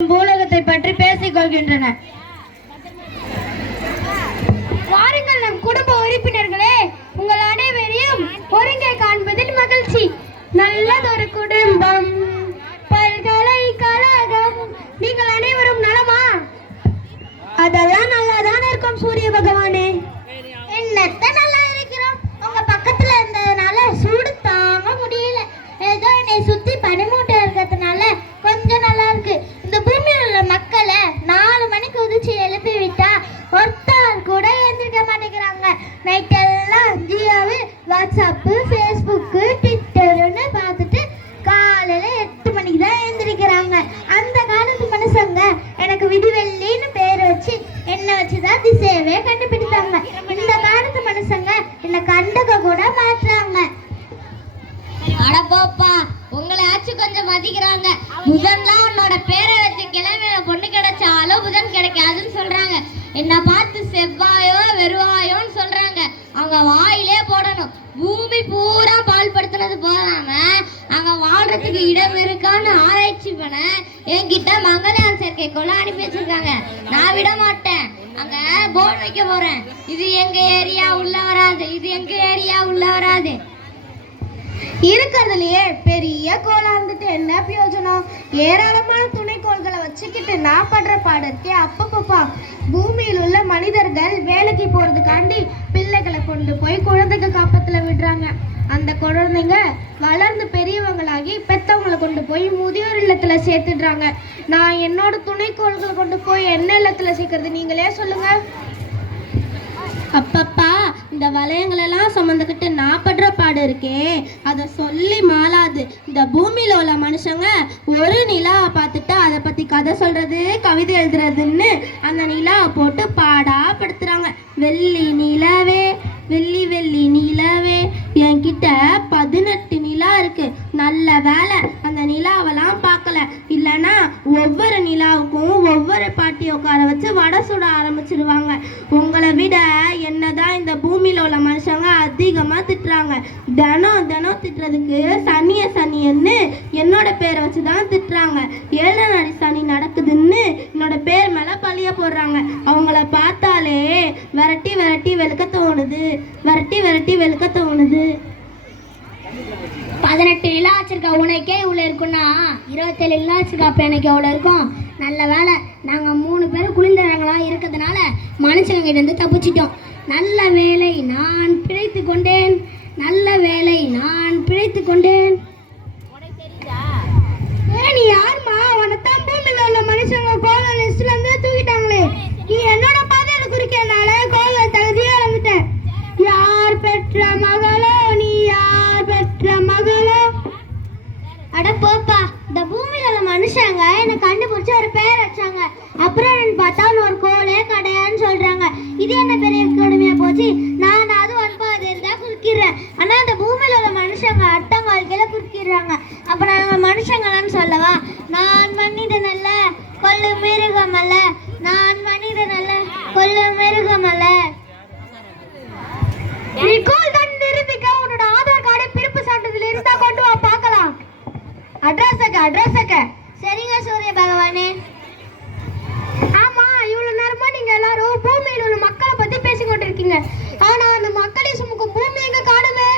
பூலகத்தை பற்றி பேசிக் கொள்கின்றன. வாருங்கள் நம் குடும்ப உறுப்பினர்களே, உங்கள் அனைவரையும் ஒருங்கே காண்பதில் மகிழ்ச்சி. நல்லதொரு குடும்பம், பல்கலைக்கழகம். நீங்கள் அனைவரும் நலமா? அதெல்லாம் நல்லாதான் இருக்கும் சூரிய பகவானே. என்னத்த நல்லா இருக்கிறோம், உங்க பக்கத்துல இருந்ததுனால சூடு தாங்க முடியல. ஏதோ என்னை சுத்தி பனிமூட்டை இருக்கிறதுனால கொஞ்சம் நல்லா இருக்கு. இந்த பூமியில் உள்ள மக்களை 4 மணிக்கு உதிச்சு எழுப்பி விட்டா ஒருத்தர் கூட எழுந்திருக்க மாட்டேங்கிறாங்க. நைட் எல்லாம் ஜியோவு, வாட்ஸ்அப்பு, ஃபேஸ்புக்கு, ட்விட்டர்னு பார்த்துட்டு காலையில 8 மணிக்கு தான் எழுந்திருக்கிறாங்க. அந்த காலத்து மனுஷங்க எனக்கு விடிவெள்ளின்னு பேர் வச்சு என்னை வச்சுதான் திசையவே கண்டுபிடித்தாங்க. இந்த காலத்து மனுஷங்க என்னை கண்டுக்க கூட மாற்றாங்க. அடப்போப்பா, உங்களை ஆச்சு கொஞ்சம் மதிக்கிறாங்க. புதன்லாம் உன்னோட பேரை வச்சு கிழமையில பொண்ணு கிடைச்சாலும் புதன் கிடைக்காதுன்னு சொல்றாங்க. என்ன பார்த்து செவ்வாயோ வெறுவாயோன்னு சொல்றாங்க. அவங்க வாயிலே போடணும். பூமி பூரா பால் படுத்துனது போதாம அங்க வாழ்றதுக்கு இடம் இருக்கான்னு ஆராய்ச்சி பண்ண என்கிட்ட மங்கள்யான் செயற்கைக்கோளை அனுப்பி வச்சிருக்காங்க. நான் விட மாட்டேன். அங்க போர்டு வைக்க போறேன். இது எங்க ஏரியா உள்ள வராது, இது எங்க ஏரியா உள்ள வராது. இருக்கிறதுலயே பெரிய கோளா இருந்துட்டு என்ன பிரயோஜனம்? ஏராளமான துணைக்கோள்களை வச்சுக்கிட்டு நான் படுற பாடத்தை அப்பப்பப்பா. பூமியில் உள்ள மனிதர்கள் வேலைக்கு போறதுக்காண்டி பிள்ளைகளை கொண்டு போய் குழந்தைங்க காப்பத்துல விடுறாங்க. அந்த குழந்தைங்க வளர்ந்து பெரியவங்களாகி பெத்தவங்களை கொண்டு போய் முதியோர் இல்லத்துல சேர்த்துடுறாங்க. நான் என்னோட துணைக்கோள்களை கொண்டு போய் என்ன இல்லத்துல சேர்க்கறது, நீங்களே சொல்லுங்க. அப்பப்பா, இந்த வளையங்களெல்லாம் சுமந்துக்கிட்டு நான் படுற பாடு இருக்கே, அதை சொல்லி மாளாது. இந்த பூமியில உள்ள மனுஷங்க ஒரு நிலாவை பார்த்துட்டு அதை பத்தி கதை சொல்றது, கவிதை எழுதுறதுன்னு அந்த நிலாவை போட்டு பாடா படுத்துறாங்க. வெள்ளி நிலவே, வெள்ளி வெள்ளி நிலவே, என்கிட்ட 18 நிலா இருக்கு. நல்ல வேலை அந்த நிலாவெல்லாம் பார்க்கல. இல்லைன்னா ஒவ்வொரு நிலாவுக்கும் ஒவ்வொரு பாட்டி உட்கார வச்சு வடை சுட ஆரம்பிச்சிருவாங்க. உங்களை விட என்னதான் இந்த பூமியில உள்ள மனுஷங்க அதிகமா திட்டுறாங்க. தினம் தினம் திட்டுறதுக்கு சனியன்னு என்னோட பேரை வச்சுதான் திட்டுறாங்க. 7 நாடி சனி நடக்குதுன்னு என்னோட பேர் மேல பழிய போடுறாங்க. அவங்கள பார்த்தாலே விரட்டி விரட்டி வெளுக்க தோணுது, விரட்டி விரட்டி வெளுக்க தோணுது. 18 நிலா வச்சிருக்க உனக்கே இவ்வளோ இருக்குன்னா 27 நிலா வச்சிருக்க அப்போ எனக்கு எவ்வளோ இருக்கும்? நல்ல வேலை நாங்கள் 3 பேரும் குளிர்ந்தவங்களாக இருக்கிறதுனால மனுஷங்கிட்ட இருந்து தப்பிச்சிட்டோம். நல்ல வேலை நான் பிழைத்து கொண்டேன், நல்ல வேலை நான் பிழைத்து கொண்டேன். நீ யாருமா? உனத்தான் பூமியில உள்ள மனுஷங்க கோவில் லிஸ்ட்ல இருந்து தூக்கிட்டாங்களே. நீ என்னோட பாதையில குறிக்கிறனால கோவில் தகுதியே இழந்துட்டேன். யார் பெற்ற மகளோ நீ, யார் பெற்ற மகளோ? அட போப்பா, இந்த பூமியில உள்ள மனுஷங்க என்னை கண்டுபிடிச்சி ஒரு பேர் வச்சாங்க. அப்புறம் பார்த்தா ஒரு கோலே கிடையான்னு சொல்றாங்க. இது என்ன பெரிய கொடுமையா போச்சு. நான் அது 9 தான் குறுக்கிறேன். ஆனா இந்த பூமியில உள்ள மனுஷங்க அட்டம் வாழ்க்கையில குறுக்கிறாங்க. அப்ப நாங்க மனுஷங்களான்னு சொல்லவா? நான் மனிதன் அல்ல, கொல்லு மிருகம் அல்ல. நான் மனிதன் அல்ல, கொல்லு மிருகம் அல்ல. உன்னோட ஆதார் கார்டு பிறப்பு சான்றிதழ் இருந்தா கொண்டு வா பார்க்கலாம். அட்ரஸ் சரிங்க சூரிய பகவானே. ஆமா, இவ்வளவு நேரமா நீங்க எல்லாரும் பூமியில் உள்ள மக்களை பத்தி பேசிக்கொண்டு இருக்கீங்க. ஆனா அந்த மக்களை சுமக்கும் பூமி எங்க காணுமே?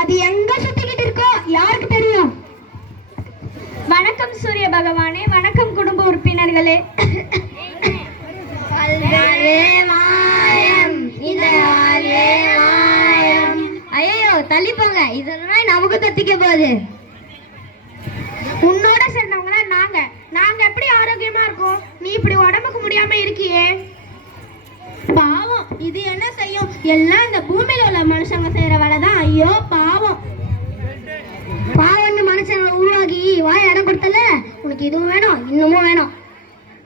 அது எங்க சுத்திக்கிட்டு இருக்கோ யாருக்கு தெரியும்? வணக்கம் சூரிய பகவானே, வணக்கம் குடும்ப உறுப்பினர்களே. ஐயோ தள்ளி போங்க, இதெல்லாம் நமக்கு தத்திக்க போகுது. உன்னோட சேர்ந்தவங்களா நாங்க எப்படி ஆரோக்கியமா இருக்கோம்? நீ இப்படி உடம்புக்கு முடியாம இருக்கியே. பாவம், இது என்ன செய்யும்? எல்லாம் இந்த பூமியில உள்ள மனுஷங்க செய்யற வேலைதான். ஐயோ பாவம். பாவம்னு மனுஷங்க உருவாகி வாய் இடம் கொடுத்தல, உனக்கு இதுவும் வேணும் இன்னமும் வேணும்.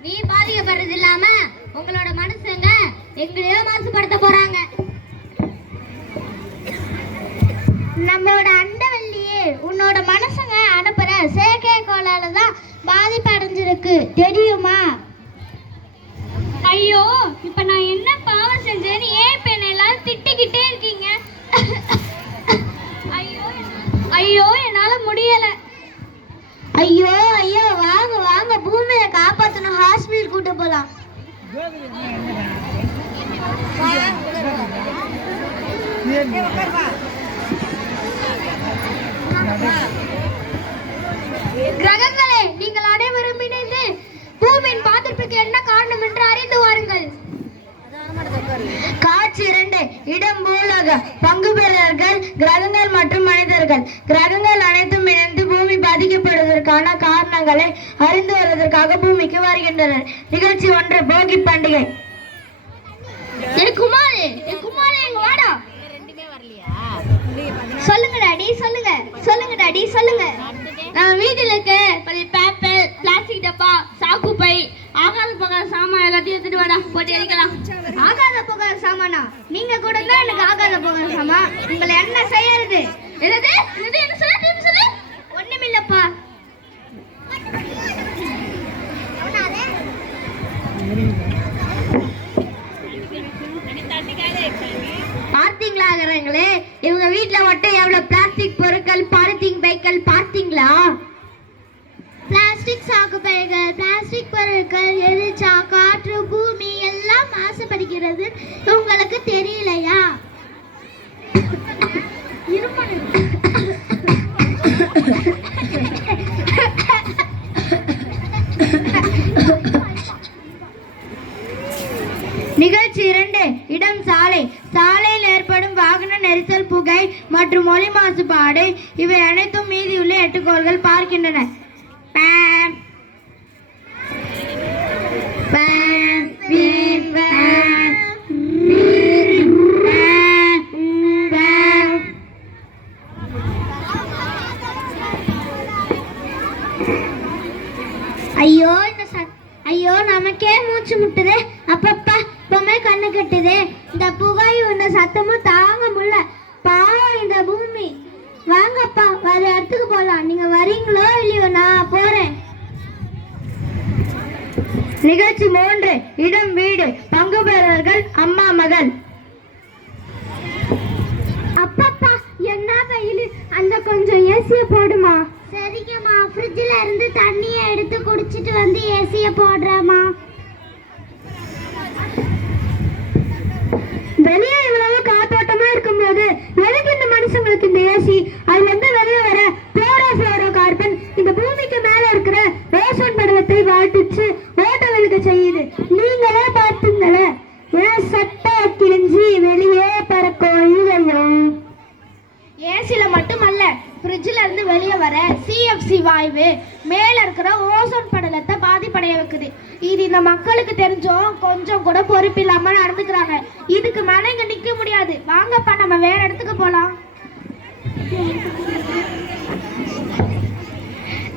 நீ பாதிக்கப்படுறது இல்லாம உங்களோட மனுஷங்க எங்களையோ மாசுபடுத்த போறாங்க. நம்மளோட அண்டவெளியே உன்னோட மனுஷங்க அனுப்புற செயற்கைக்கோளால தான் பாதிப்பு அடைஞ்சிருக்கு, தெரியுமா? ஐயோ, இப்ப நான் என்ன பாவம் செஞ்சேன்னு ஏன் இப்ப என்ன எல்லாரும் திட்டிக்கிட்டே இருக்கீங்க? ஐயோ என்னால முடியல. ஐயோ ஐயோ வாங்க கிரகங்களே, நீங்கள் அனைவரும் இணைந்து பூமியின் பாத்திரத்துக்கு என்ன காரணம் என்று அறிந்து வாருங்கள். காட்சி 2. இடம் பூலோகம். பங்கு பெறுவர்கள் கிரகங்கள் மற்றும் மனிதர்கள். கிரகங்கள் அனைத்தும் இணைந்து பூமி பாதிக்கப்படுவதற்கான காரணங்களை அறிந்து வருவதற்காக பூமிக்கு வருகின்றனர். நிகழ்ச்சி 1. போகி பண்டிகை. குமாரே, இங்க வாடா. சொல்லுங்க டாடி, சொல்லுங்க டாடி, சொல்லுங்க. நான் வீட்டில் இருக்க கொஞ்சம் பேப்பர், பிளாஸ்டிக் டப்பா, சாக்கு பை, ஆகாத போகாத சாமான் எல்லாத்தையும் எடுத்துட்டு வாடா, போட்டு எரிக்கலாம். ஆகாத போகாத சாமானா? நீங்க கூட தான் எனக்கு ஆகாத போகாத சாமான். உங்களை என்ன செய்யறது? என்னது என்னது என்ன சொல்ல, திரும்பி சொல்லு. ஒண்ணுமில்லப்பா. பார்த்தீங்களா ஆகிறங்களே, இவங்க வீட்டுல மட்டும் எவ்வளவு பிளாஸ்டிக் பொருட்கள், பாலித்தீன் பைகள் பார்த்தீங்களா? பிளாஸ்டிக் சாக்கு பைகள், பிளாஸ்டிக் பொருட்கள் எரிச்சா காற்று, பூமி எல்லாம் மாசுபடுகிறது. உங்களுக்கு தெரியலையா? நிகழ்ச்சி 2. இடம் சாலை. சாலையில் ஏற்படும் வாகன நெரிசல், புகை மற்றும் ஒலி மாசுபாடு இவை அனைத்தும் மீதியுள்ள 8 கோள்கள் பார்க்கின்றன. ஐயோ, நமக்கே மூச்சு முட்டுது. அப்பப்பா, இப்பமே கண்ணு கட்டுது. இந்த புகையும் இந்த சத்தமும் தாங்க முடியல. பாவம் இந்த பூமி. வாங்கப்பா, வேற இடத்துக்கு போலாம். நீங்க வரீங்களோ இல்லையோ, நான் போறேன். நிகழ்ச்சி 3. இடம் வீடு. பங்கு பெறுவர்கள் அம்மா மகள். அப்பப்பா, என்ன வெயில். அந்த கொஞ்சம் ஏசிய போடுமா? சரிங்கம்மா. ஃப்ரிட்ஜில் இருந்து தண்ணியை எடுத்து குடிச்சிட்டு வந்து ஏசியை போடுறேம்மா. வெளியே இவ்வளவு காத்தோட்டமா இருக்கும்போது எதுக்கு இந்த மனுஷங்களுக்கு இந்த ஏசி? அதுல இருந்து வெளியே வர குளோரோஃப்ளோரோ கார்பன் இந்த பூமிக்கு மேல இருக்கிற ஓசோன் படலத்தை வாட்டிச்சு ஓட்ட விழுக்க செய்யுது. நீங்களே பார்த்துங்களே, ஏன் சட்டை கிழிஞ்சி வெளியே பறக்கும் இதையும். ஏசில மட்டுமல்ல, ஃப்ரிட்ஜில் இருந்து வெளியே வர சிஎஃப்சி வாயு மேல இருக்கிற ஓசோன் படலத்தை பாதிப்படைய வைக்குது. இது இந்த மக்களுக்கு தெரிஞ்சும் கொஞ்சம் கூட பொறுப்பு இல்லாம நடந்துக்கிறாங்க. இதுக்கு மேல இங்க நிக்க முடியாது. வாங்கப்பா, நம்ம வேற இடத்துக்கு போலாம்.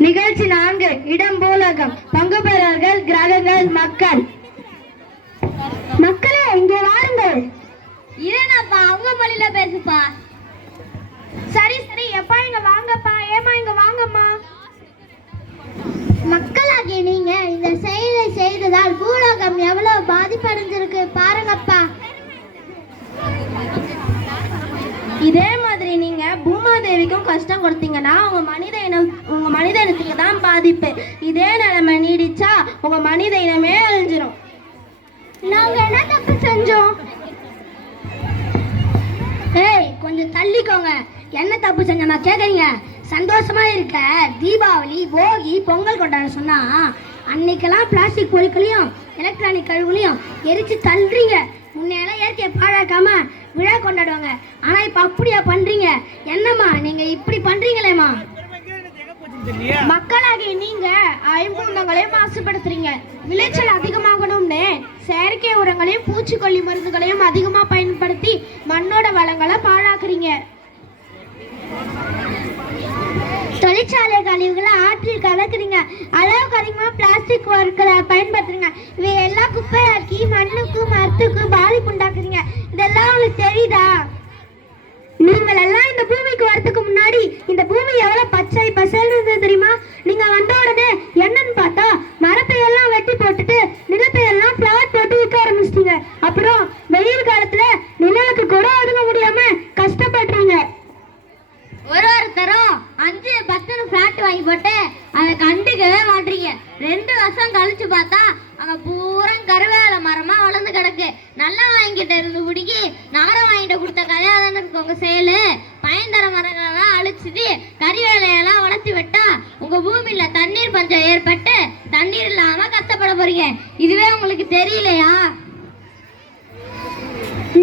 நிகழ்ச்சி 4. இடம் பூலோகம். பங்கு பெறுவர்கள் கிரகங்கள், மக்கள். மக்களே, இங்கே வாருங்கள். ஏனாப்பா, அவங்க மொழியில பேசுப்பா. சரி சரி, எப்பா இங்க வாங்கப்பா. ஏமா இங்க வாங்கம்மா. மக்களாகிய நீங்க இந்த செயலை செய்ததால் பூலோகம் எவ்வளவு பாதிப்படைஞ்சிருக்கு பாருங்கப்பா. இதே மாதிரி நீங்க பூமாதேவிக்கும் கஷ்டம் கொடுத்தீங்கன்னா உங்க மனித இனத்துக்கு தான் பாதிப்பு. இதே நிலைமை நீடிச்சா உங்க மனித இனமே அழிஞ்சிரும். நாங்க என்ன தப்பு செஞ்சோம்? ஏய், கொஞ்சம் தள்ளிக்கோங்க. என்ன தப்பு செஞ்சோமா கேக்குறீங்க? சந்தோஷமா இருக்க தீபாவளி, போகி, பொங்கல் கொண்டாட சொன்னா அன்னைக்கெல்லாம் பிளாஸ்டிக் பொருட்களையும் எலக்ட்ரானிக் கழிவுகளையும் எரிச்சு தள்ளுறீங்க. முன்னையெல்லாம் இயற்கையை பாழாக்காம விழா கொண்டாடுவாங்க. ஆனா இப்ப அப்படியா பண்றீங்க? என்னம்மா நீங்க இப்படி பண்றீங்களேம்மா? மக்களாகிய நீங்க ஐம்பூதங்களையும் மாசுபடுத்துறீங்க. விளைச்சல் அதிகமாகணும்னு செயற்கை உரங்களையும் பூச்சிக்கொல்லி மருந்துகளையும் அதிகமா பயன்படுத்தி மண்ணோட வளங்களை பாழாக்குறீங்க. தொழிற்சாலை கழிவுகளை ஆற்றில் கலக்குறீங்க. அளவுக்கு அதிகமா பிளாஸ்டிக் பொருட்களை பயன்படுத்துறீங்க. இவை எல்லாம் குப்பையாக்கி மண்ணுக்கும் மரத்துக்கும் பாதிப்பு உண்டாக்குறீங்க. இதெல்லாம் உங்களுக்கு தெரியுதா? நீங்கள் எல்லாம் இந்த பூமிக்கு வரதுக்கு முன்னாடி இந்த பூமி எவ்வளவு பச்சை பசேல்னு இருந்தது தெரியுமா? நீங்க வந்த உடனே என்னன்னு பார்த்தா மரத்தை எல்லாம் வெட்டி போட்டுட்டு நிலத்தை எல்லாம் பிளாட் போட்டு விற்க ஆரம்பிச்சிட்டீங்க. அப்புறம் வெயில் காலத்துல நிலவுக்கு கூட ஒதுங்க முடியாம கஷ்டப்படுறீங்க. ஒருத்தரும் 5-10 பிளாட் வாங்கி போட்டு அதை கண்டுக்கவே மாட்டீங்க. 2 வருஷம் கழிச்சு பார்த்தா அங்க பூரா கருவேல மரமா நல்லா வாங்கிட்ட இருந்து பிடிக்கி நகரம் வாங்கிட்டு கொடுத்த கதையாக தானே இருக்கு உங்க செயலு. பயன் தர மரங்களெல்லாம் அழிச்சிட்டு கறி வேலையெல்லாம் வளர்த்து விட்டா உங்க பூமியில தண்ணீர் பஞ்சம் ஏற்பட்டு தண்ணீர் இல்லாம கஷ்டப்பட போறீங்க. இதுவே உங்களுக்கு தெரியலையா?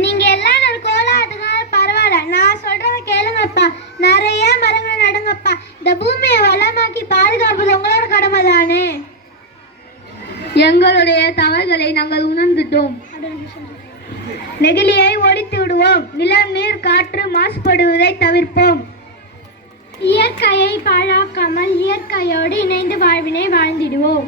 நீங்க எல்லாம் ஒரு கோலாதுனால பரவாயில்ல, நான் சொல்றத கேளுங்கப்பா. நிறைய மரங்களை நடுங்கப்பா. இந்த பூமியை வளமாக்கி பாதுகாப்பது உங்களோட கடமை தானே. எங்களுடைய தவறுகளை நாங்கள் உணர்ந்துட்டோம். நெகிழியை ஒழித்து விடுவோம். நிலம், நீர், காற்று மாசுபடுவதை தவிர்ப்போம். இயற்கையை பாழாக்காமல் இயற்கையோடு இணைந்து வாழ்வினை வாழ்ந்திடுவோம்.